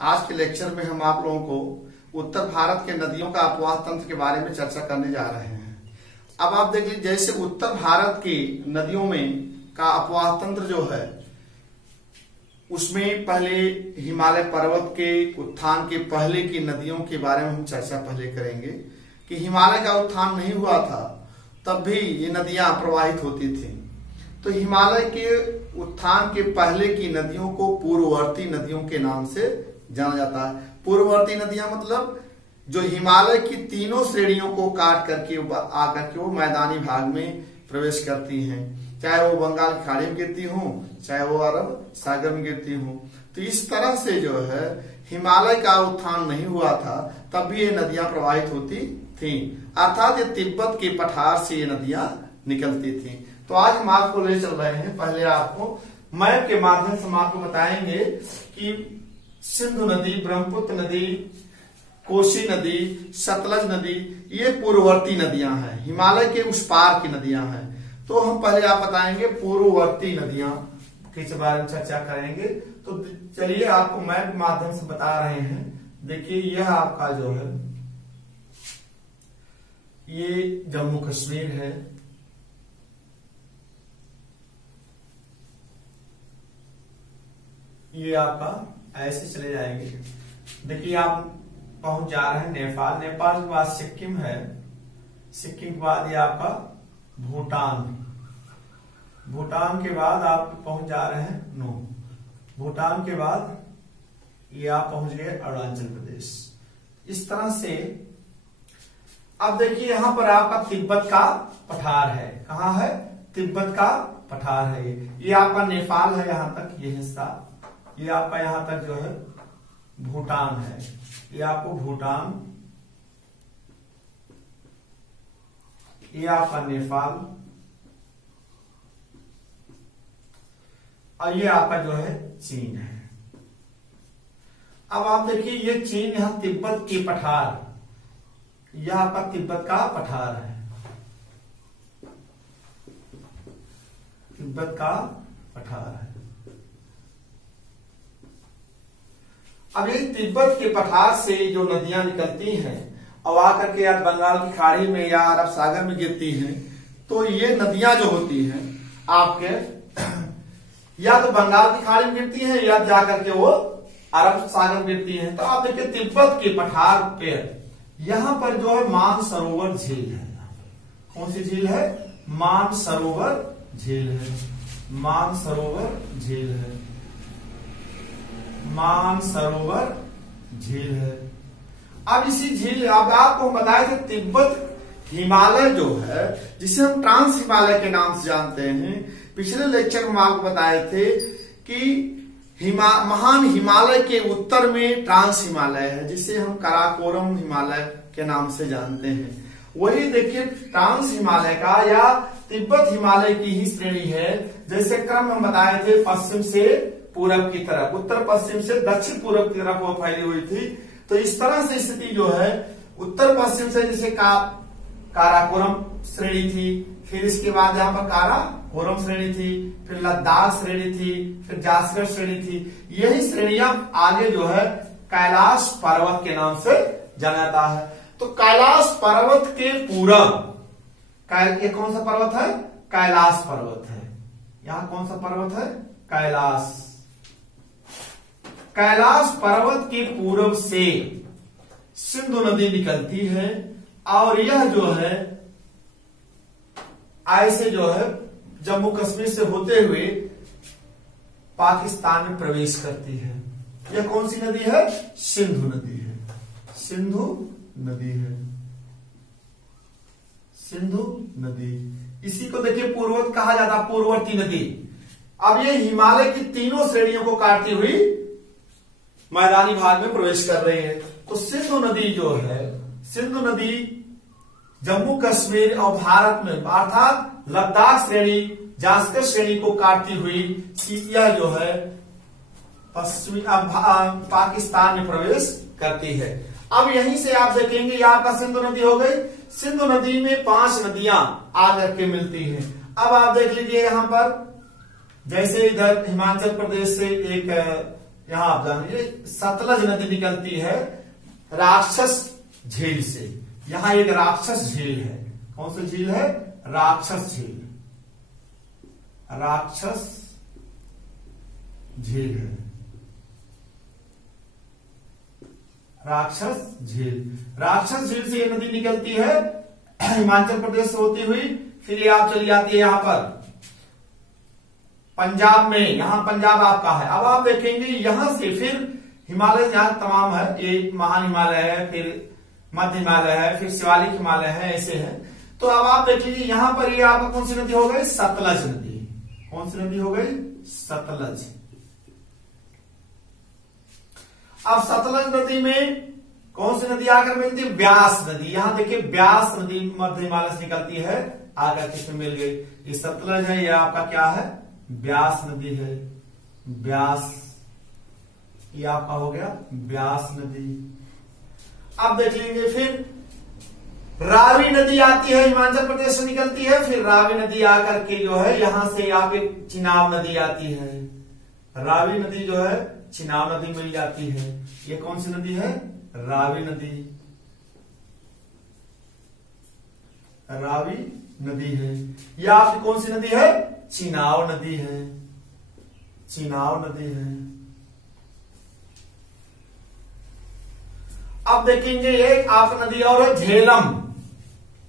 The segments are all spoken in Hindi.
आज के लेक्चर में हम आप लोगों को उत्तर भारत के नदियों का अपवाह तंत्र के बारे में चर्चा करने जा रहे हैं। अब आप देख लीजिए, जैसे उत्तर भारत की नदियों में का अपवाह तंत्र जो है, उसमें पहले हिमालय पर्वत के उत्थान के पहले की नदियों के बारे में हम चर्चा पहले करेंगे कि हिमालय का उत्थान नहीं हुआ था तब भी ये नदियां प्रवाहित होती थी। तो हिमालय के उत्थान के पहले की नदियों को पूर्ववर्ती नदियों के नाम से जाना जाता है। पूर्ववर्ती नदियां मतलब जो हिमालय की तीनों श्रेणियों को काट करके आकर के वो मैदानी भाग में प्रवेश करती हैं, चाहे वो बंगाल की खाड़ी में गिरती हो, चाहे वो अरब सागर में गिरती हो। तो इस तरह से जो है हिमालय का उत्थान नहीं हुआ था तब भी ये नदियां प्रवाहित होती थी, अर्थात ये तिब्बत के पठार से ये नदियां निकलती थी। तो आज हम आपको ले चल रहे हैं, पहले आपको मैप के माध्यम से हम आपको बताएंगे कि सिंधु नदी, ब्रह्मपुत्र नदी, कोसी नदी, सतलज नदी, ये पूर्ववर्ती नदियां हैं, हिमालय के उस पार की नदियां हैं। तो हम पहले आप बताएंगे पूर्ववर्ती नदियां के बारे में चर्चा करेंगे। तो चलिए आपको मैप के माध्यम से बता रहे हैं। देखिए यह आपका जो है ये जम्मू कश्मीर है, ये आपका ऐसे चले जाएंगे। देखिए आप पहुंच जा रहे हैं नेपाल, नेपाल के बाद सिक्किम है, सिक्किम के बाद ये आपका भूटान, भूटान के बाद आप पहुंच जा रहे हैं भूटान के बाद ये आप पहुंच गए अरुणाचल प्रदेश। इस तरह से अब देखिए यहां पर आपका तिब्बत का पठार है। कहां है? तिब्बत का पठार है। ये आपका नेपाल है, यहां तक ये हिस्सा, ये आपका यहां तक जो है भूटान है, ये आपको भूटान, ये आपका नेपाल, और ये आपका जो है चीन है। अब आप देखिए ये चीन, यहां तिब्बत के पठार, यह आपका तिब्बत का पठार है, तिब्बत का पठार है। अब ये तिब्बत के पठार से जो नदियां निकलती हैं और आकर के या बंगाल की खाड़ी में या अरब सागर में गिरती हैं, तो ये नदियां जो होती हैं आपके या तो बंगाल की खाड़ी में गिरती हैं या जाकर के वो अरब सागर में गिरती हैं। तो आप देखिए तिब्बत के पठार पे यहां पर जो है मानसरोवर झील है। कौन सी झील है? मानसरोवर झील है, मानसरोवर झील है, मानसरोवर झील है। अब इसी झील, अब आपको हम बताए थे तिब्बत हिमालय जो है, जिसे हम ट्रांस हिमालय के नाम से जानते हैं। पिछले लेक्चर में हम आपको बताए थे कि महान हिमालय के उत्तर में ट्रांस हिमालय है, जिसे हम काराकोरम हिमालय के नाम से जानते हैं। वही देखिए ट्रांस हिमालय का या तिब्बत हिमालय की ही श्रेणी है। जैसे क्रम हम बताए थे, पश्चिम से पूरब की तरफ, उत्तर पश्चिम से दक्षिण पूरब की तरफ वो फैली हुई थी। तो इस तरह से स्थिति जो है उत्तर पश्चिम से जैसे काराकोरम श्रेणी थी, फिर इसके बाद यहाँ पर काराकोरम श्रेणी थी, फिर लद्दाख श्रेणी थी, फिर जासकर श्रेणी थी। यही श्रेणियां आगे जो है कैलाश पर्वत के नाम से जाना जाता है। तो कैलाश पर्वत के पूरब, ये कौन सा पर्वत है? कैलाश पर्वत है। यहाँ कौन सा पर्वत है? कैलाश। कैलाश पर्वत के पूरब से सिंधु नदी निकलती है और यह जो है ऐसे जो है जम्मू कश्मीर से होते हुए पाकिस्तान में प्रवेश करती है। यह कौन सी नदी है? सिंधु नदी है, सिंधु नदी है, सिंधु नदी। इसी को देखिए पूर्वत कहा जाता है, पूर्ववर्ती नदी। अब ये हिमालय की तीनों श्रेणियों को काटती हुई मैदानी भाग में प्रवेश कर रही है। तो सिंधु नदी जो है, सिंधु नदी जम्मू कश्मीर और भारत में अर्थात लद्दाख श्रेणी, जास्कर श्रेणी को काटती हुई यह जो है पश्चिमी पाकिस्तान में प्रवेश करती है। अब यहीं से आप देखेंगे यह आपका सिंधु नदी हो गई। सिंधु नदी में 5 नदियां आकर के मिलती हैं। अब आप देख लीजिए यहां पर, जैसे इधर हिमाचल प्रदेश से एक यहां आप जानिए सतलज नदी निकलती है राक्षस झील से। यहां एक राक्षस झील है। कौन सी झील है? राक्षस झील। राक्षस झील है, राक्षस झील। राक्षस झील से ये नदी निकलती है हिमाचल प्रदेश से होती हुई, फिर ये आप चली जाती है यहां पर पंजाब में। यहां पंजाब आपका है। अब आप देखेंगे यहां से फिर हिमालय यहाँ तमाम है, ये महान हिमालय है, फिर मध्य हिमालय है, फिर शिवालिक हिमालय है, ऐसे है। तो अब आप देखेंगे यहां पर ये आपका कौन सी नदी हो गई? सतलज नदी। कौन सी नदी हो गई? सतलज। अब सतलज नदी में कौन सी नदी आकर मिलती है? ब्यास नदी। यहां देखिए ब्यास नदी मध्य हिमालय से निकलती है, आकर किसमें मिल गई? ये सतलज है, ये आपका क्या है? ब्यास नदी है। ब्यास, ये आपका हो गया ब्यास नदी। अब देख लेंगे फिर रावी नदी आती है, हिमाचल प्रदेश से निकलती है। फिर रावी नदी आकर के जो है यहां से आप एक चिनाब नदी आती है। रावी नदी जो है चिनाब नदी मिल जाती है। ये कौन सी नदी है? रावी नदी। रावी नदी है। यह आपकी कौन सी नदी है? चिनाब नदी है। चिनाब नदी है। अब देखेंगे एक आप नदी और है झेलम।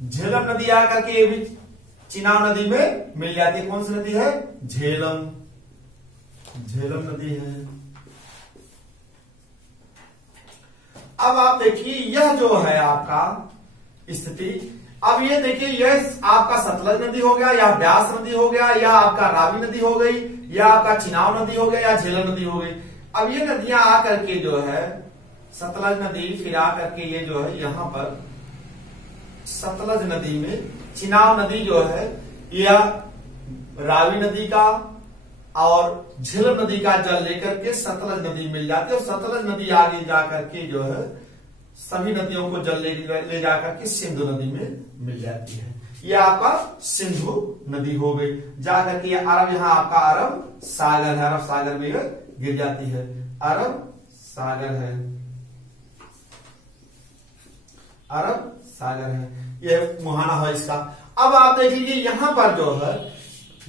झेलम नदी आकर के ये भी चिनाब नदी में मिल जाती है। कौन सी नदी है? झेलम। झेलम नदी है। अब आप देखिए यह जो है आपका स्थिति, अब ये देखिए यह आपका सतलज नदी हो गया, या ब्यास नदी हो गया, या आपका रावी नदी हो गई, या आपका चिनाब नदी हो गया, या झेलम नदी हो गई। अब ये नदियां आकर के जो है सतलज नदी, फिर आकर के ये जो है यहां पर सतलज नदी में चिनाब नदी जो है यह रावी नदी का और झेलम नदी का जल लेकर के सतलज नदी मिल जाती है। और सतलज नदी आगे जाकर के जो है सभी नदियों को जल ले जाकर के सिंधु नदी में मिल जाती है। ये आपका सिंधु नदी हो गई। जाकर के अरब, यहाँ आपका अरब सागर है, अरब सागर में गिर जाती है। अरब सागर है, अरब सागर है, यह मुहाना है इसका। अब आप देख लीजिए यहां पर जो है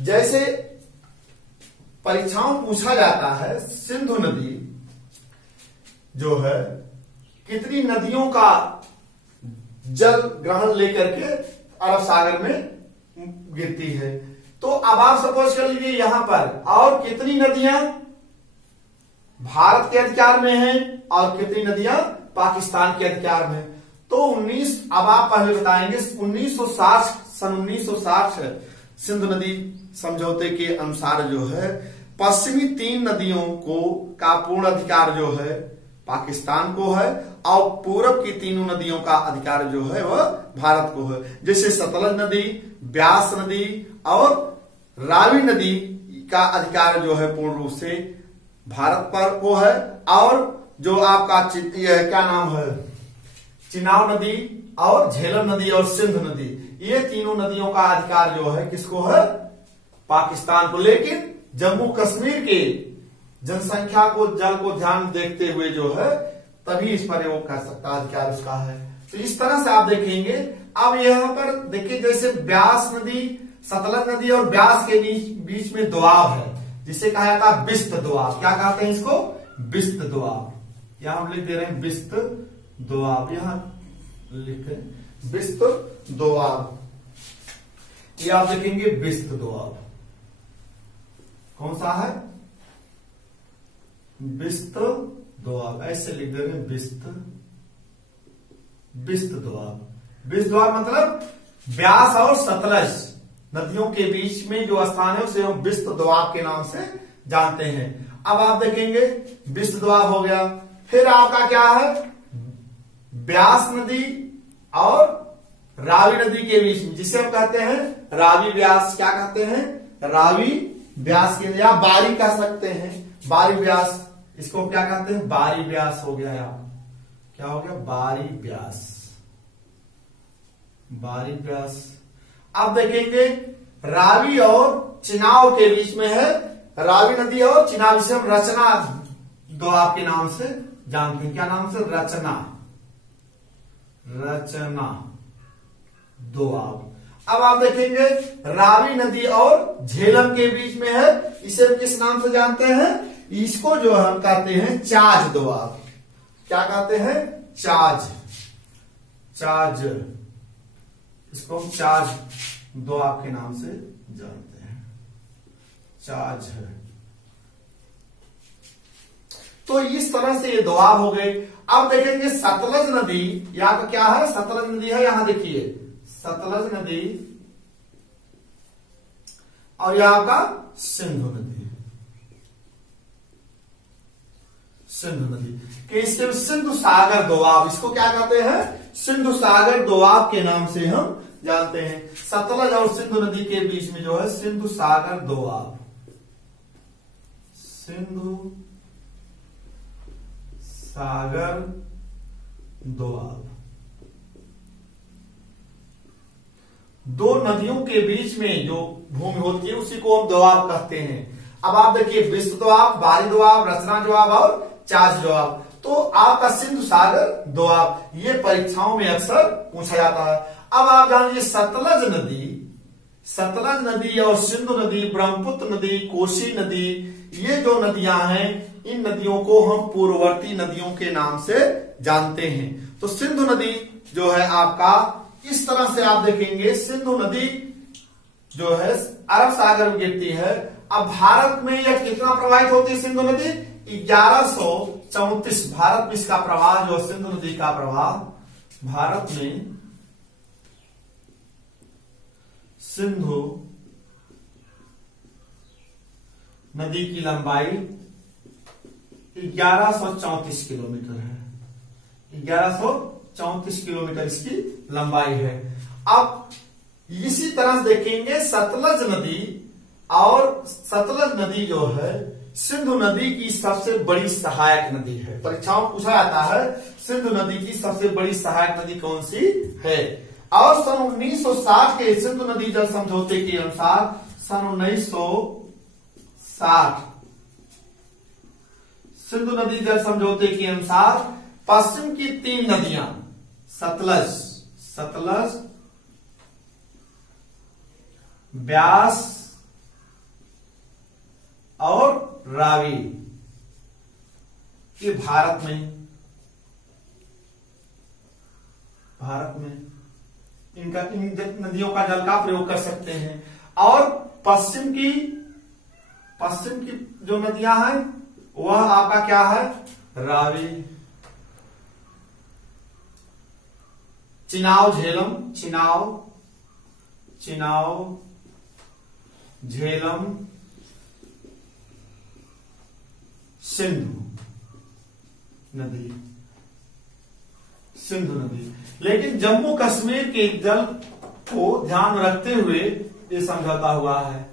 जैसे परीक्षाओं पूछा जाता है सिंधु नदी जो है कितनी नदियों का जल ग्रहण लेकर के अरब सागर में गिरती है। तो अब आप सपोज कर लीजिए यहां पर और कितनी नदियां भारत के अधिकार में हैं और कितनी नदियां पाकिस्तान के अधिकार में। तो 19, अब आप पहले बताएंगे 1960, सन 1960 सिंधु नदी समझौते के अनुसार जो है पश्चिमी 3 नदियों को का पूर्ण अधिकार जो है पाकिस्तान को है और पूरब की 3 नदियों का अधिकार जो है वह भारत को है। जैसे सतलज नदी, ब्यास नदी और रावी नदी का अधिकार जो है पूर्ण रूप से भारत पर को है। और जो आपका यह क्या नाम है चिनाब नदी और झेलम नदी और सिंधु नदी, ये तीनों नदियों का अधिकार जो है किसको है? पाकिस्तान को। लेकिन जम्मू कश्मीर के जनसंख्या को जल को ध्यान देखते हुए जो है तभी इस पर वो कर सकता अधिकार उसका है। तो इस तरह से आप देखेंगे। अब यहां पर देखिए जैसे ब्यास नदी, सतलज नदी और ब्यास के बीच में दोआब है जिसे कहा जाता है बिस्त दोआब। क्या कहते हैं इसको? बिस्त दोआब। यहां हम लिख दे रहे हैं बिस्त दोआब, यहां लिखे बिस्त दोआब। ये आप देखेंगे बिस्त दोआब कौन सा है? बिस्त दोआब, ऐसे लिख दे रहे हैं बिस्त दोआब। बिस्त दोआब मतलब ब्यास और सतलज नदियों के बीच में जो स्थान है उसे हम बिस्त दोआब के नाम से जानते हैं। अब आप देखेंगे बिस्त दोआब हो गया। फिर आपका क्या है? ब्यास नदी और रावी नदी के बीच में जिसे हम कहते हैं रावी ब्यास। क्या कहते हैं? रावी ब्यास के, या बारी कह सकते हैं, बारी ब्यास। इसको क्या कहते हैं? बारी ब्यास हो गया। यहाँ क्या हो गया? बारी ब्यास, बारी ब्यास। अब देखेंगे रावी और चिनाब के बीच में है रावी नदी और चिनाब, इसे हम रचना दोआब के नाम से जानते हैं। क्या नाम से? रचना दोआब। अब आप देखेंगे रावी नदी और झेलम के बीच में है, इसे हम किस नाम से जानते हैं? इसको जो हम कहते हैं चाज दोआब। क्या कहते हैं? चाज। इसको हम चाज दोआब के नाम से जानते हैं, चाज है। तो इस तरह से ये दोआब हो गए। अब देखेंगे सतलज नदी, यहाँ का क्या है? सतलज नदी है, यहां देखिए सतलज नदी, और यहाँ का सिंधु नदी। कि इसके सिंधु सागर दोआब, इसको क्या कहते हैं? सिंधु सागर दोआब के नाम से हम जानते हैं। सतलज और सिंधु नदी के बीच में जो है सिंधु सागर दोआब, सिंधु सागर दोआब। दो नदियों के बीच में जो भूमि होती है उसी को हम दोआब कहते हैं। अब आप देखिए विश्व दोआब, बारी दोआब, रचना दोआब और चाज दोआब। तो आपका सिंधु सागर दोआब ये परीक्षाओं में अक्सर पूछा जाता है। अब आप जानिए सतलज नदी और सिंधु नदी, ब्रह्मपुत्र नदी, कोसी नदी, ये जो नदियां हैं इन नदियों को हम पूर्ववर्ती नदियों के नाम से जानते हैं। तो सिंधु नदी जो है आपका इस तरह से आप देखेंगे, सिंधु नदी जो है अरब सागर में गिरती है। अब भारत में यह कितना प्रवाहित होती है सिंधु नदी? 1134। भारत में इसका प्रवाह जो सिंधु नदी का प्रवाह, भारत में सिंधु नदी की लंबाई 1134 किलोमीटर है। 1134 किलोमीटर इसकी लंबाई है। अब इसी तरह से देखेंगे सतलज नदी, और सतलज नदी जो है सिंधु नदी की सबसे बड़ी सहायक नदी है। परीक्षाओं में पूछा जाता है सिंधु नदी की सबसे बड़ी सहायक नदी कौन सी है? और सन 1960 के सिंधु नदी जल समझौते के अनुसार, सन 1960 सिंधु नदी जल समझौते के अनुसार पश्चिम की 3 नदियां सतलज, ब्यास और रावी, ये भारत में इन नदियों का जल का प्रयोग कर सकते हैं। और पश्चिम की जो नदियां हैं वह आपका क्या है? रावी, चिनाव, झेलम, सिंधु नदी। लेकिन जम्मू कश्मीर के जल को ध्यान में रखते हुए ये समझौता हुआ है।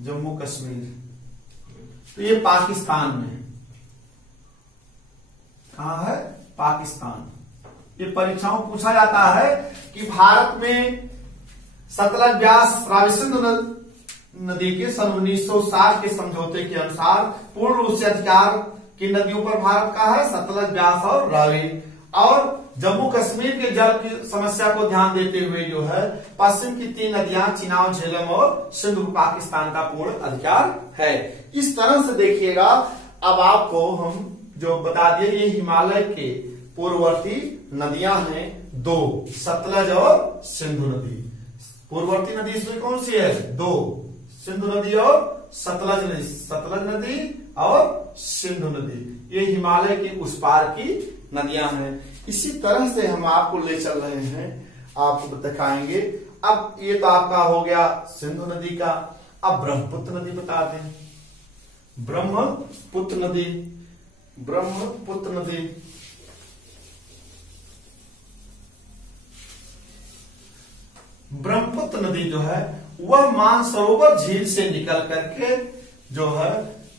जम्मू कश्मीर तो ये पाकिस्तान में कहां है? पाकिस्तान। ये परीक्षाओं पूछा जाता है कि भारत में सतलज, ब्यास, रावी, सिंधु नदी के सन 1960 के समझौते के अनुसार पूर्ण रूप से अधिकार की नदियों पर भारत का है सतलज, ब्यास और रावी। और जम्मू कश्मीर के जल की समस्या को ध्यान देते हुए जो है पश्चिम की 3 नदियां चिनाव, झेलम और सिंधु पाकिस्तान का पूर्ण अधिकार है। इस तरह से देखिएगा। अब आपको हम जो बता दिए ये हिमालय के पूर्ववर्ती नदियां हैं 2, सतलज और सिंधु नदी। पूर्ववर्ती नदी इसमें कौन सी है? 2, सिंधु नदी और सतलज नदी और सिंधु नदी। ये हिमालय के उस पार की नदियां हैं। इसी तरह से हम आपको ले चल रहे हैं, आपको दिखाएंगे। अब ये तो आपका हो गया सिंधु नदी का। अब ब्रह्मपुत्र नदी बता दें। ब्रह्मपुत्र नदी जो है वह मानसरोवर झील से निकल करके जो है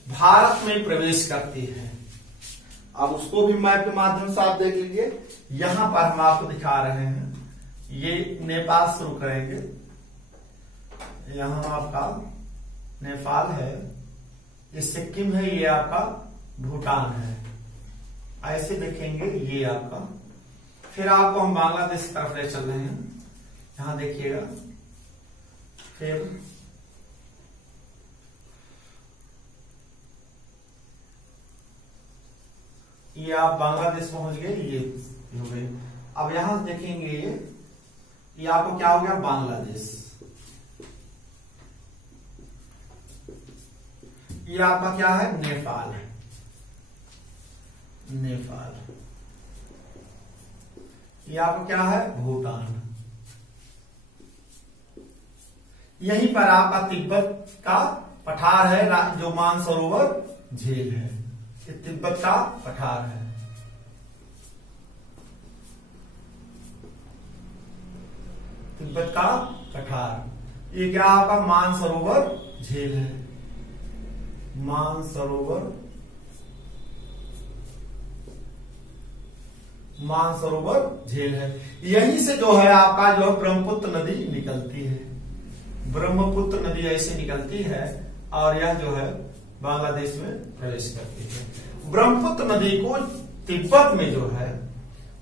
भारत में प्रवेश करती है। अब उसको भी मैप के माध्यम से आप देख लीजिए। यहां पर हम आपको दिखा रहे हैं, ये नेपाल शुरू करेंगे। यहां आपका नेपाल है, ये सिक्किम है, ये आपका भूटान है। ऐसे देखेंगे ये आपका, फिर आपको हम बांग्लादेश की तरफ ले चल रहे हैं। यहां देखिएगा, फिर ये आप बांग्लादेश पहुंच गए, ये हो गए। अब यहां देखेंगे ये आपको क्या हो गया, बांग्लादेश। ये आपका क्या है, नेपाल। नेपाल। ये आपका क्या है, भूटान। यहीं पर आपका तिब्बत का पठार है, जो मानसरोवर झील है। ये तिब्बत का पठार है। तिब्बत का पठार। ये क्या आपका, मानसरोवर झील है। मानसरोवर झील है। यहीं से जो है आपका जो ब्रह्मपुत्र नदी निकलती है। ब्रह्मपुत्र नदी ऐसे निकलती है और यह जो है बांग्लादेश में प्रवेश करती है। ब्रह्मपुत्र नदी को तिब्बत में जो है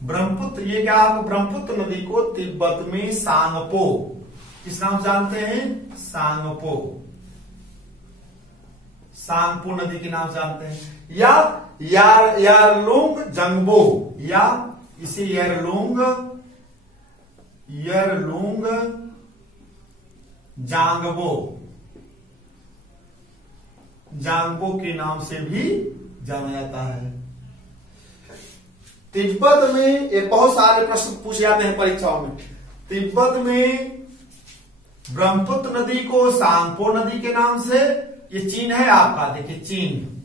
ब्रह्मपुत्र, ये क्या आप ब्रह्मपुत्र नदी को तिब्बत में सांगपो, किस नाम जानते हैं, सांगपो, सांगपो नदी के नाम जानते हैं। या यारलुंग जंगबो, या इसे यारलुंग जांगबो के नाम से भी जाना जाता है। तिब्बत में ये बहुत सारे प्रश्न पूछे जाते हैं परीक्षाओं में। तिब्बत में ब्रह्मपुत्र नदी को सांगपो नदी के नाम से, ये चीन है आपका, देखिए चीन,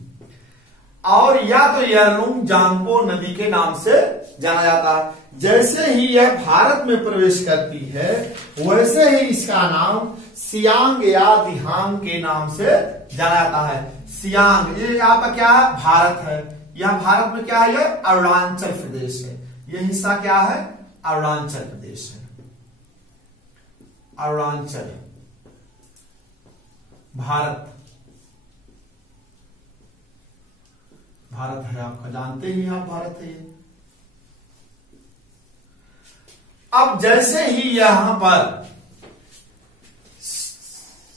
और या तो यारलुंग जांगपो नदी के नाम से जाना जाता है। जैसे ही यह भारत में प्रवेश करती है वैसे ही इसका नाम सियांग या दिहांग के नाम से जाना जाता है। सियांग, ये आपका क्या है, भारत है। यह भारत में क्या है, यह अरुणाचल प्रदेश है। यह हिस्सा क्या है, अरुणाचल प्रदेश है। अरुणाचल भारत है आपका, जानते ही आप, भारत है ये। अब जैसे ही यहां पर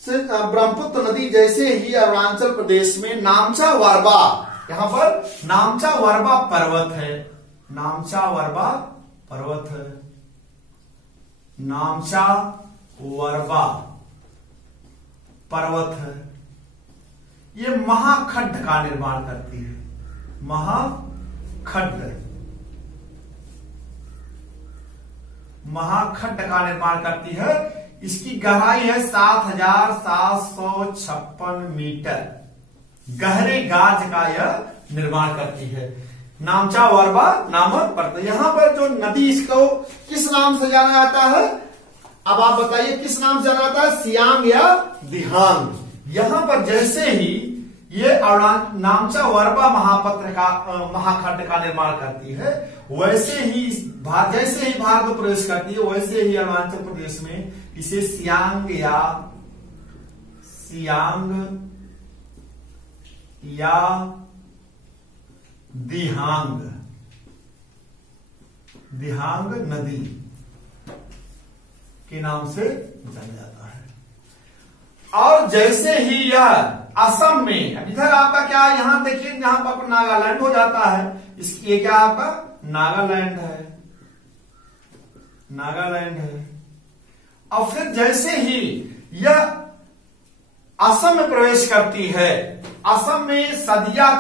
ब्रह्मपुत्र नदी जैसे ही अरुणाचल प्रदेश में नामचा वरबा, यहां पर नामचा वरबा पर्वत है। नामचा वरबा पर्वत है। नामचा वरबा पर्वत है। ये महाखड्ड का निर्माण करती है। महाखड्ड का निर्माण करती है। इसकी गहराई है 7,756 मीटर। गहरे गाज का यह निर्माण करती है। नामचा वरबा नामक पर्वत। यहां पर जो नदी, इसको किस नाम से जाना जाता है, अब आप बताइए किस नाम से जाना जाता है, सियांग या दिहांग। यहां पर जैसे ही ये नामचा वरबा महाखंड का निर्माण करती है, वैसे ही जैसे ही भारत में प्रवेश करती है वैसे ही अरुणाचल प्रदेश में इसे सियांग या दिहांग नदी के नाम से जाना जाता है। और जैसे ही यह असम में, अब इधर आपका क्या, यहां देखिए, यहां पर नागालैंड हो जाता है। ये क्या आपका नागालैंड है। और फिर जैसे ही यह असम में प्रवेश करती है, असम में सदिया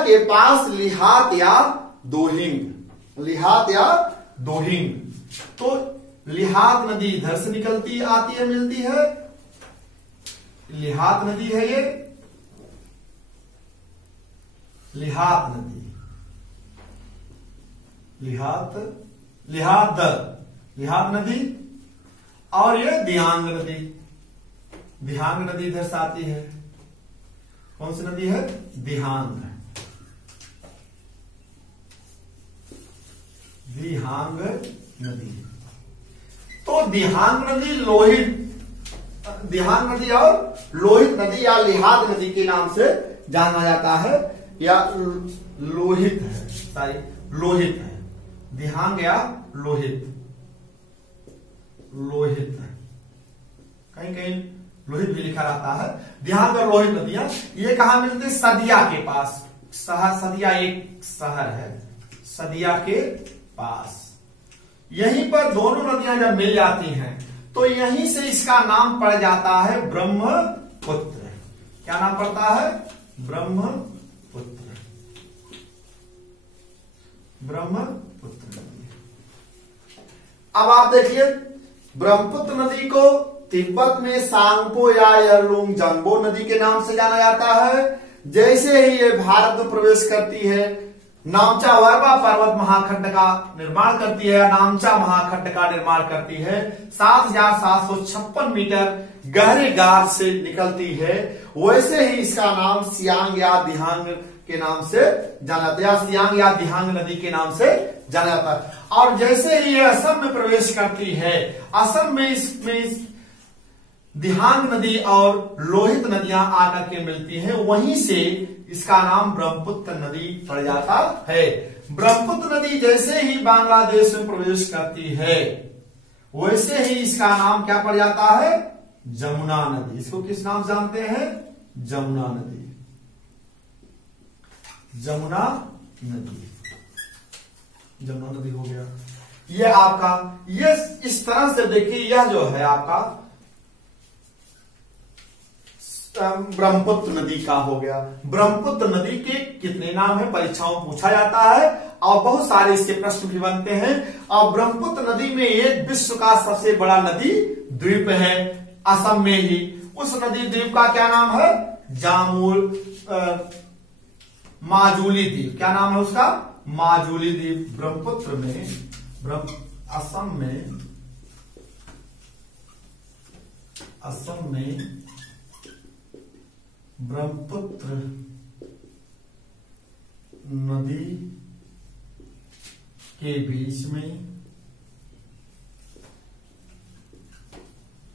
के पास लिहात या दोहिंग, तो लिहात नदी इधर से निकलती आती है, मिलती है। लिहात नदी है ये, लिहात नदी, और ये दिहांग नदी इधर से आती है। कौन सी नदी है, दिहांग नदी। तो दिहांग नदी दिहांग नदी और लोहित नदी या लिहात नदी के नाम से जाना जाता है या लोहित है, सॉरी लोहित है। दिहांग या लोहित, लोहित है, कहीं कहीं लोहित भी लिखा रहता है। दिहांग और लोहित नदियां ये कहां मिलते हैं? सदिया के पास। सदिया एक शहर है, सदिया के पास। यहीं पर दोनों नदियां जब मिल जाती हैं तो यहीं से इसका नाम पड़ जाता है ब्रह्मपुत्र। क्या नाम पड़ता है? ब्रह्मपुत्र, ब्रह्मपुत्र नदी। अब आप देखिए, ब्रह्मपुत्र नदी को तिब्बत में सांगपो या यरलुंग जंगबो नदी के नाम से जाना जाता है। जैसे ही ये भारत में प्रवेश करती है, नामचा वर्बा पर्वत महाखंड का निर्माण करती है, नामचा महाखंड का निर्माण करती है, 7,756 मीटर गहरे गार से निकलती है। वैसे ही इसका नाम सियांग या दिहांग के नाम से जाना जाता है, या सियांग या दिहांग नदी के नाम से जाना जाता है। और जैसे ही ये असम में प्रवेश करती है, असम में इसमें दिहांग नदी और लोहित नदियां आकर के मिलती हैं, वहीं से इसका नाम ब्रह्मपुत्र नदी पड़ जाता है। ब्रह्मपुत्र नदी जैसे ही बांग्लादेश में प्रवेश करती है, वैसे ही इसका नाम क्या पड़ जाता है? जमुना नदी। इसको किस नाम से जानते हैं? जमुना नदी, जमुना नदी, जमुना नदी हो गया। ये आपका, ये इस तरह से देखिए, यह जो है आपका ब्रह्मपुत्र नदी का हो गया। ब्रह्मपुत्र नदी के कितने नाम है? परीक्षाओं में पूछा जाता है और बहुत सारे इसके प्रश्न भी बनते हैं। और ब्रह्मपुत्र नदी में एक विश्व का सबसे बड़ा नदी द्वीप है, असम में ही। उस नदी द्वीप का क्या नाम है? माजुली द्वीप। क्या नाम है उसका? माजुली द्वीप। ब्रह्मपुत्र में, असम में ब्रह्मपुत्र नदी के बीच में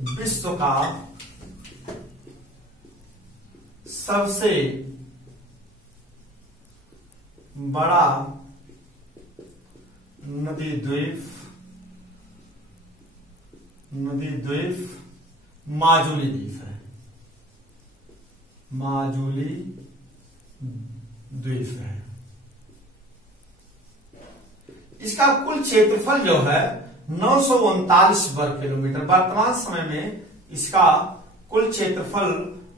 विश्व का सबसे बड़ा नदी द्वीप माजुली द्वीप है, माजुली द्वीप है। इसका कुल क्षेत्रफल जो है 939 वर्ग किलोमीटर। वर्तमान समय में इसका कुल क्षेत्रफल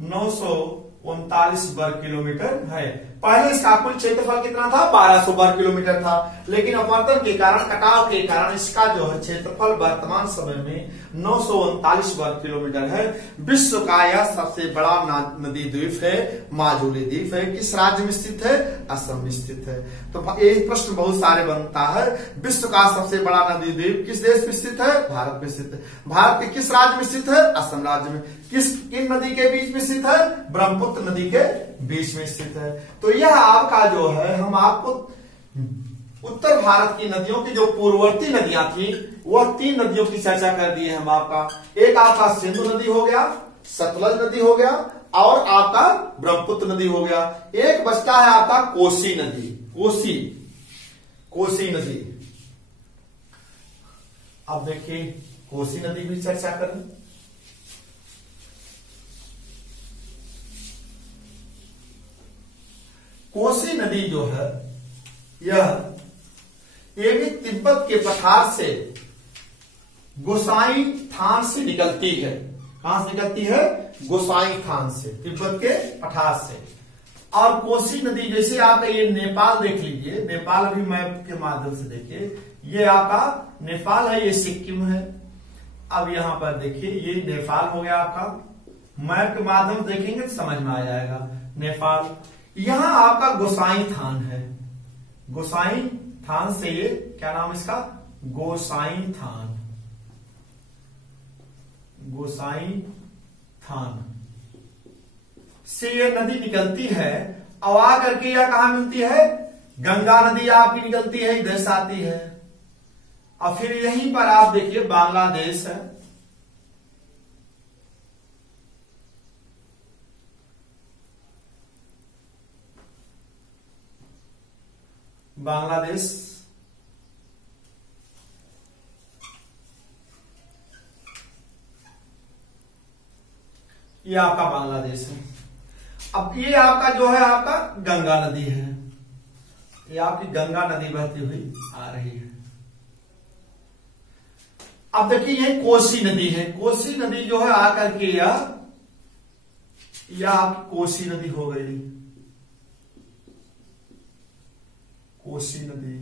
939 वर्ग किलोमीटर है। पहले इसका कुल क्षेत्रफल कितना था? 1200 वर्ग किलोमीटर था, लेकिन अपवर्तन के कारण, कटाव के कारण इसका जो है क्षेत्रफल वर्तमान समय में 939 वर्ग किलोमीटर है। विश्व का यह सबसे बड़ा नदी द्वीप है, माजुली द्वीप है। किस राज्य में स्थित है? असम में स्थित है। तो एक प्रश्न बहुत सारे बनता है, विश्व का सबसे बड़ा नदी द्वीप किस देश में स्थित है? भारत में स्थित है। भारत के किस राज्य में स्थित है? असम राज्य में। किन नदी के बीच में स्थित है? ब्रह्मपुत्र नदी के बीच में स्थित है। तो यह आपका जो है, हम आपको उत्तर भारत की नदियों की जो पूर्ववर्ती नदियां थी, वह 3 नदियों की चर्चा कर दी है हम आपका। एक आपका सिंधु नदी हो गया, सतलज नदी हो गया, और आपका ब्रह्मपुत्र नदी हो गया। एक बचता है आपका कोसी नदी, कोसी नदी। अब देखिए, कोसी नदी भी चर्चा करें। कोसी नदी जो है, ये भी तिब्बत के पठार से गोसाई थान से निकलती है। कहां से निकलती है? गोसाई थान से, तिब्बत के पठार से। और कोसी नदी, जैसे आप ये नेपाल देख लीजिए, नेपाल अभी मैप के माध्यम से देखिए, ये आपका नेपाल है, ये सिक्किम है। अब यहां पर देखिए, ये नेपाल हो गया आपका। मैप के माध्यम से देखेंगे तो समझ में आ जाएगा। नेपाल, यहां आपका गोसाई थान है। गोसाई थान से ये क्या नाम है इसका? गोसाई थान, गोसाई थान से ये नदी निकलती है। और आकर के यह कहां मिलती है? गंगा नदी आपकी निकलती है, इधर से आती है। और फिर यहीं पर आप देखिए बांग्लादेश है, बांग्लादेश, ये आपका बांग्लादेश है। अब ये आपका जो है आपका गंगा नदी है, ये आपकी गंगा नदी बहती हुई आ रही है। अब देखिए ये कोसी नदी है, कोसी नदी जो है आकर के यह आपकी कोसी नदी हो गई, कोसी नदी।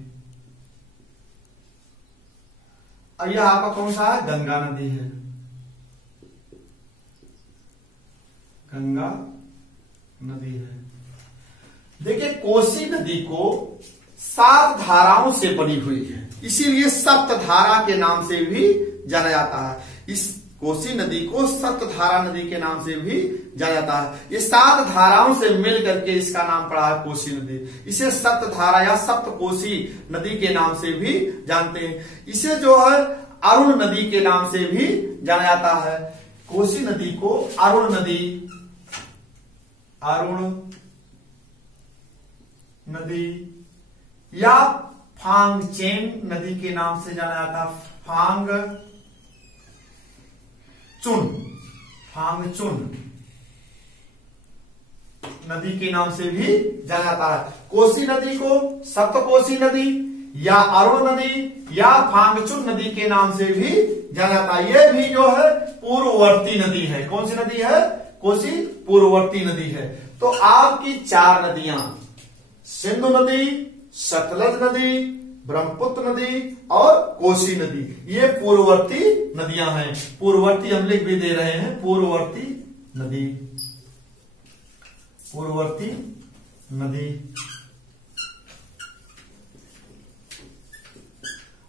और यह आपका कौन सा है, गंगा नदी है, गंगा नदी है। देखिए कोसी नदी को 7 धाराओं से बनी हुई है, इसीलिए सप्तधारा के नाम से भी जाना जाता है। इस कोसी नदी को सप्तधारा नदी के नाम से भी जाना जाता है। ये 7 धाराओं से मिल करके इसका नाम पड़ा है कोसी नदी। इसे सप्तधारा या सप्तकोसी नदी के नाम से भी जानते हैं। इसे जो है अरुण नदी के नाम से भी जाना जाता है। कोसी नदी को अरुण नदी, अरुण नदी या फांगचेन नदी के नाम से जाना जाता है। फांगचुन नदी के नाम से भी जाना जाता है। कोसी नदी को सप्तकोसी नदी या अरुण नदी या फांगचुन नदी के नाम से भी जाना जाता है। ये भी जो है पूर्ववर्ती नदी है। कौन सी नदी है, कोसी पूर्ववर्ती नदी है। तो आपकी 4 नदियां, सिंधु नदी, सतलज नदी, ब्रह्मपुत्र नदी और कोसी नदी, ये पूर्ववर्ती नदियां हैं। पूर्ववर्ती हम लिख भी दे रहे हैं, पूर्ववर्ती नदी, पूर्ववर्ती नदी।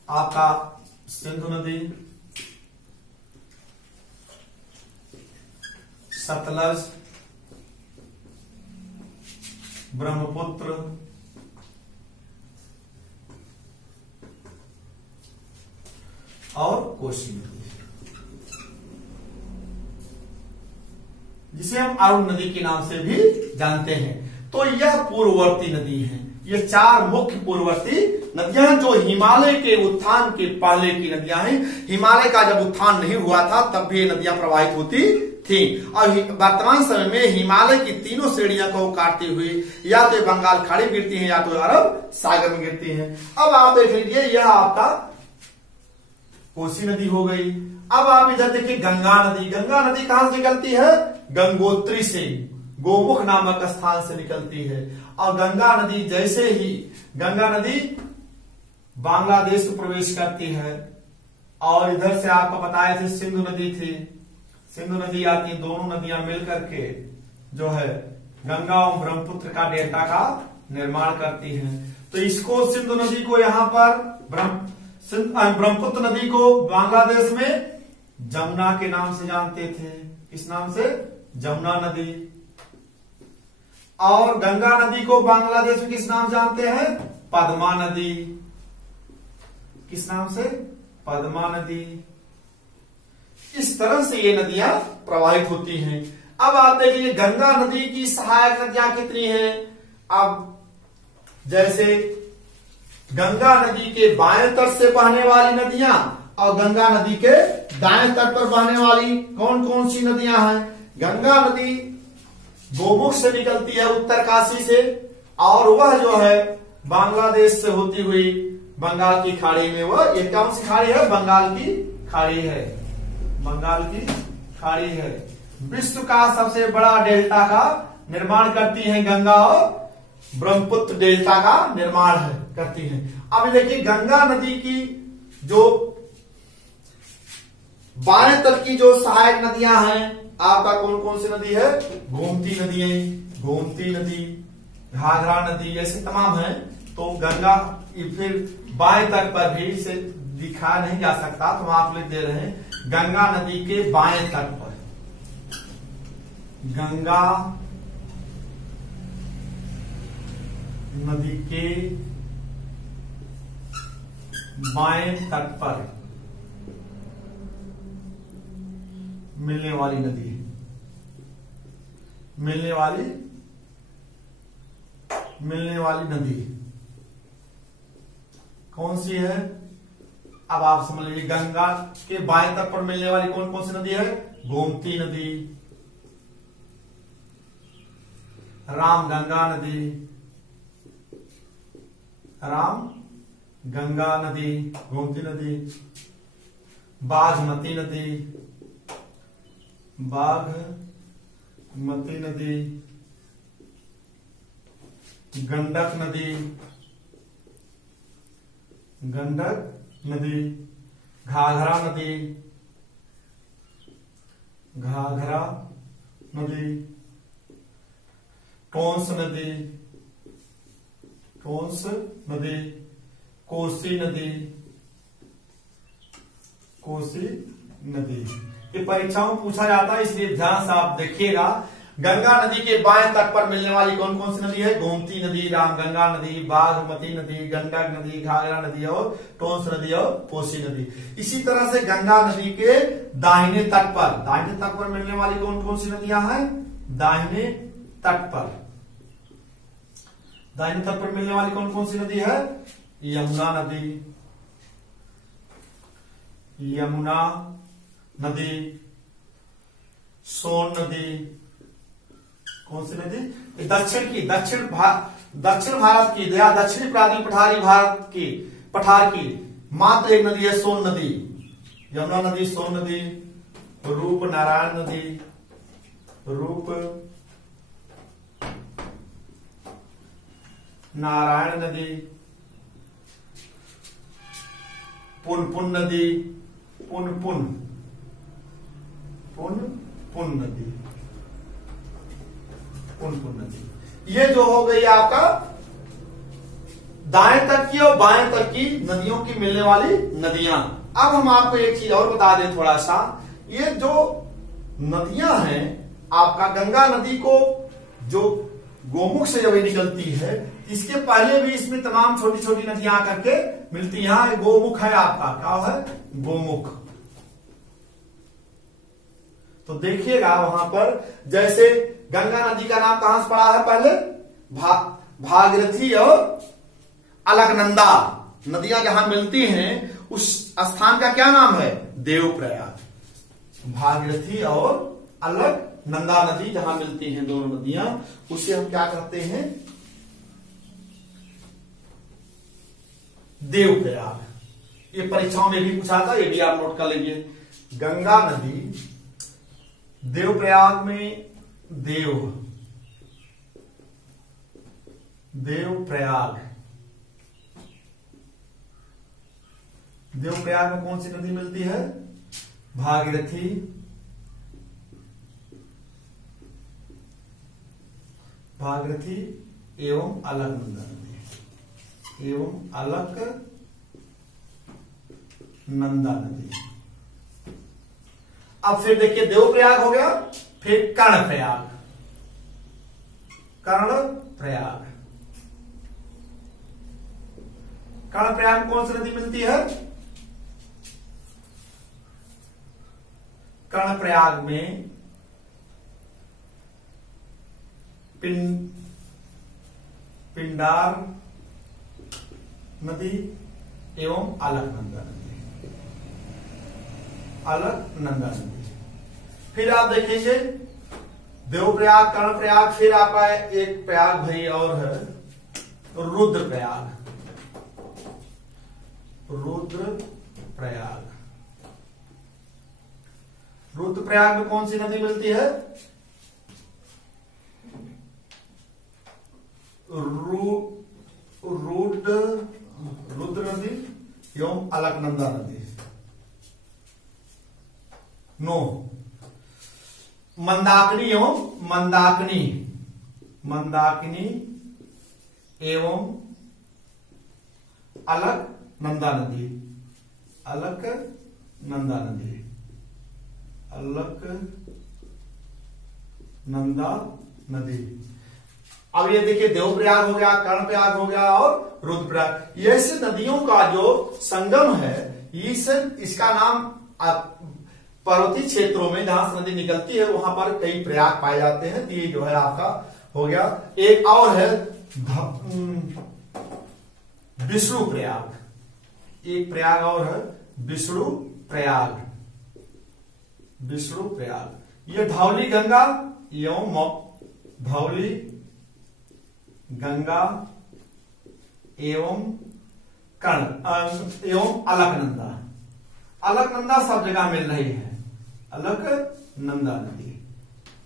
आपका सिंधु नदी, सतलज, ब्रह्मपुत्र, और कोसी नदी, जिसे हम अरुण नदी के नाम से भी जानते हैं। तो यह पूर्ववर्ती नदी है। ये 4 मुख्य पूर्ववर्ती नदियां जो हिमालय के उत्थान के पहले की नदियां हैं। हिमालय का जब उत्थान नहीं हुआ था तब भी ये नदियां प्रवाहित होती थी। और वर्तमान समय में हिमालय की तीनों श्रेणियों को काटते हुए या तो बंगाल खाड़ी गिरती हैं या तो अरब सागर में गिरती हैं। अब आप देख लीजिए, यह आपका कोसी नदी हो गई। अब आप इधर देखिए गंगा नदी। गंगा नदी कहां से निकलती है, गंगोत्री से, गोमुख नामक स्थान से निकलती है। और गंगा नदी जैसे ही गंगा नदी बांग्लादेश में प्रवेश करती है और इधर से आपको बताया थे सिंधु नदी थी, सिंधु नदी आती, दोनों नदियां मिलकर के जो है गंगा और ब्रह्मपुत्र का डेल्टा का निर्माण करती हैं। तो इसको सिंधु नदी को यहां पर ब्रह्मपुत्र नदी को बांग्लादेश में जमुना के नाम से जानते थे। किस नाम से, जमुना नदी। और गंगा नदी को बांग्लादेश में किस नाम जानते हैं, पद्मा नदी। किस नाम से, पद्मा नदी। इस तरह से ये नदियां प्रवाहित होती हैं। अब आप देखिए गंगा नदी की सहायक नदियां कितनी हैं। अब जैसे गंगा नदी के बाएं तट से बहने वाली नदियां और गंगा नदी के दाएं तट पर बहने वाली कौन कौन सी नदियां हैं। गंगा नदी गोमुख से निकलती है उत्तरकाशी से, और वह जो है बांग्लादेश से होती हुई बंगाल की खाड़ी में, वह ये कौन सी खाड़ी है, बंगाल की खाड़ी है, बंगाल की खाड़ी है। विश्व का सबसे बड़ा डेल्टा का निर्माण करती है गंगा, और ब्रह्मपुत्र डेल्टा का निर्माण करती है। अब देखिए गंगा नदी की जो बाएं तट की जो सहायक नदियां हैं आपका कौन कौन सी नदी है, गोमती नदी है, गोमती नदी, घाघरा नदी, ऐसे तमाम है। तो गंगा फिर बाएं तट पर भी इसे दिखाया नहीं जा सकता, तो आप लिख दे रहे हैं गंगा नदी के बाएं तट पर, गंगा नदी के बाएं तट पर मिलने वाली नदी है, मिलने वाली नदी। कौन सी है? अब आप समझ लीजिए, गंगा के बाएं तट पर मिलने वाली कौन कौन सी नदी है? गोमती नदी, रामगंगा नदी, राम गंगा नदी, गोमती नदी, बागमती नदी, बागमती नदी, गंडक नदी, गंडक नदी, घाघरा नदी, घाघरा नदी, टोंस नदी, टोंस नदी, कोसी नदी, कोसी नदी। ये परीक्षाओं में पूछा जाता है, इसलिए ध्यान से आप देखिएगा। गंगा नदी के बाएं तट पर मिलने वाली कौन कौन सी नदी है? गोमती नदी, रामगंगा नदी, बागमती नदी, गंडक नदी, घाघरा नदी और टोंस नदी और कोसी नदी। इसी तरह से गंगा नदी के दाहिने तट पर मिलने वाली कौन कौन सी नदियां हैं? दाहिने तट पर मिलने वाली कौन कौन सी नदी है? यमुना नदी, यमुना नदी, सोन नदी, कौन सी नदी? दक्षिण भारत की या दक्षिणी प्रांतीय पठारी भारत की पठार की मात्र एक नदी है, सोन नदी। यमुना नदी, सोन नदी, रूप नारायण नदी, रूप नारायण नदी, पुनपुन नदी, पुनपुन नदी, पुनपुन नदी। ये जो हो गई आपका दाएं तट की और बाएं तट की नदियों की मिलने वाली नदियां। अब हम आपको एक चीज और बता दें थोड़ा सा, ये जो नदियां हैं आपका, गंगा नदी को जो गोमुख से जब ये निकलती है, इसके पहले भी इसमें तमाम छोटी छोटी नदियां आकर के मिलती हैं। यहां गोमुख है आपका, क्या है? गोमुख। तो देखिएगा वहां पर, जैसे गंगा नदी का नाम कहां से पड़ा है? पहले भागीरथी और अलकनंदा नदियां जहां मिलती हैं, उस स्थान का क्या नाम है? देवप्रयाग। भागीरथी और अलकनंदा नदी जहां मिलती हैं दोनों नदियां, उसे हम क्या कहते हैं? देवप्रयाग। ये परीक्षाओं में भी पूछा था, ये भी आप नोट कर लीजिए। गंगा नदी देवप्रयाग में देवप्रयाग में कौन सी नदी मिलती है? भागीरथी, एवं अलकनंदा नदी, अलकनंदा नदी। अब फिर देखिए, देवप्रयाग हो गया, फिर कर्णप्रयाग। कर्णप्रयाग में कौन सी नदी मिलती है? कर्णप्रयाग में पिंडार नदी एवं अलकनंदा नदी। फिर आप देखिए, देवप्रयाग, कर्णप्रयाग, फिर आपका एक प्रयाग भाई और है, रुद्रप्रयाग। रुद्रप्रयाग में कौन सी नदी मिलती है? रुद्र नदी एवं अलकनंदा नदी। नो, मंदाकिनी एवं अलकनंदा नदी। अब ये देखिए, देवप्रयाग हो गया, कर्णप्रयाग हो गया और रुद्रप्रयाग। ये ऐसे नदियों का जो संगम है, इसका नाम पर्वतीय क्षेत्रों में जहां से नदी निकलती है, वहां पर कई प्रयाग पाए जाते हैं। ये जो है आपका हो गया। एक और है विष्णु प्रयाग। एक प्रयाग और है विष्णु प्रयाग। विष्णु प्रयाग ये धौली गंगा एवं धौली गंगा एवं कर्ण एवं अलकनंदा। अलकनंदा सब जगह मिल रही है, अलकनंदा नदी।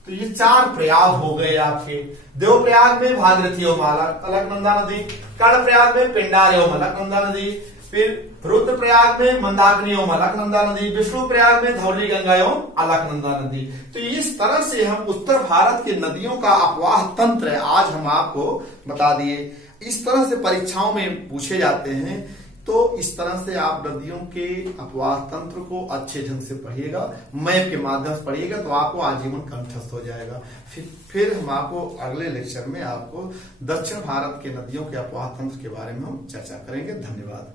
तो ये 4 प्रयाग हो गए आपके। देवप्रयाग में भागीरथी एवं अलकनंदा नदी, कर्णप्रयाग में पिंडार एवं अलकनंदा नदी, फिर रुद्रप्रयाग में मंदाकिनी एवं अलकनंदा नदी, विष्णु प्रयाग में धौली गंगा एवं अलकनंदा नदी। तो इस तरह से हम उत्तर भारत के नदियों का अपवाह तंत्र आज हम आपको बता दिए। इस तरह से परीक्षाओं में पूछे जाते हैं। तो इस तरह से आप नदियों के अपवाह तंत्र को अच्छे ढंग से पढ़िएगा, मैप के माध्यम से पढ़िएगा, तो आपको आजीवन कंठस्थ हो जाएगा। फिर हम आपको अगले लेक्चर में आपको दक्षिण भारत के नदियों के अपवाह तंत्र के बारे में हम चर्चा करेंगे। धन्यवाद।